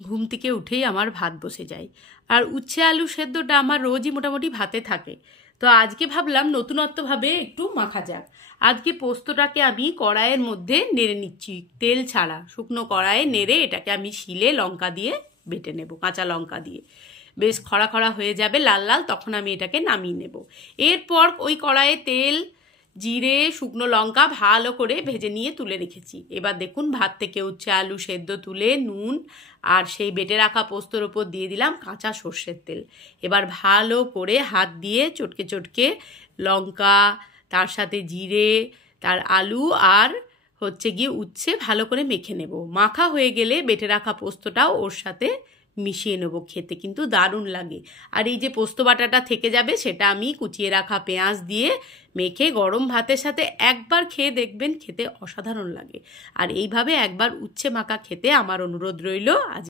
ঘুম থেকে উঠেই আমার ভাত বসে যায়। আর উচ্ছে আলু সেদ্ধটা আমার রোজই মোটামুটি ভাতে থাকে। তো আজকে ভাবলাম নতুনত্বভাবে একটু মাখা যাক। আজকে পোস্তটাকে আমি কড়াইয়ের মধ্যে নেড়ে নিচ্ছি, তেল ছাড়া শুকনো কড়াইয়ে নেড়ে এটাকে আমি শিলে লঙ্কা দিয়ে বেটে নেব, কাঁচা লঙ্কা দিয়ে বেশ খড়া খড়া হয়ে যাবে, লাল লাল, তখন আমি এটাকে নামিয়ে নেব। এরপর ওই কড়াইয়ে তেল, জিরে, শুকনো লঙ্কা ভালো করে ভেজে নিয়ে তুলে রেখেছি। এবার দেখুন ভাত থেকে উচ্ছে আলু সেদ্ধ তুলে নুন আর সেই বেটে রাখা পোস্তর ওপর দিয়ে দিলাম কাঁচা সর্ষের তেল। এবার ভালো করে হাত দিয়ে চটকে চটকে লঙ্কা, তার সাথে জিরে, তার আলু আর গিয়ে উচ্ছে ভালো করে মেখে নেব। মাখা হয়ে গেলে বেটে রাখা পোস্তটাও ওর সাথে মিশিয়ে নেব। খেতে কিন্তু দারুণ লাগে। আর এই যে পোস্ত বাটাটা থেকে যাবে সেটা আমি কুচিয়ে রাখা পেঁয়াজ দিয়ে মেখে গরম ভাতের সাথে একবার খেয়ে দেখবেন, খেতে অসাধারণ লাগে। আর এইভাবে একবার উচ্ছে মাখা খেতে আমার অনুরোধ রইল। আজ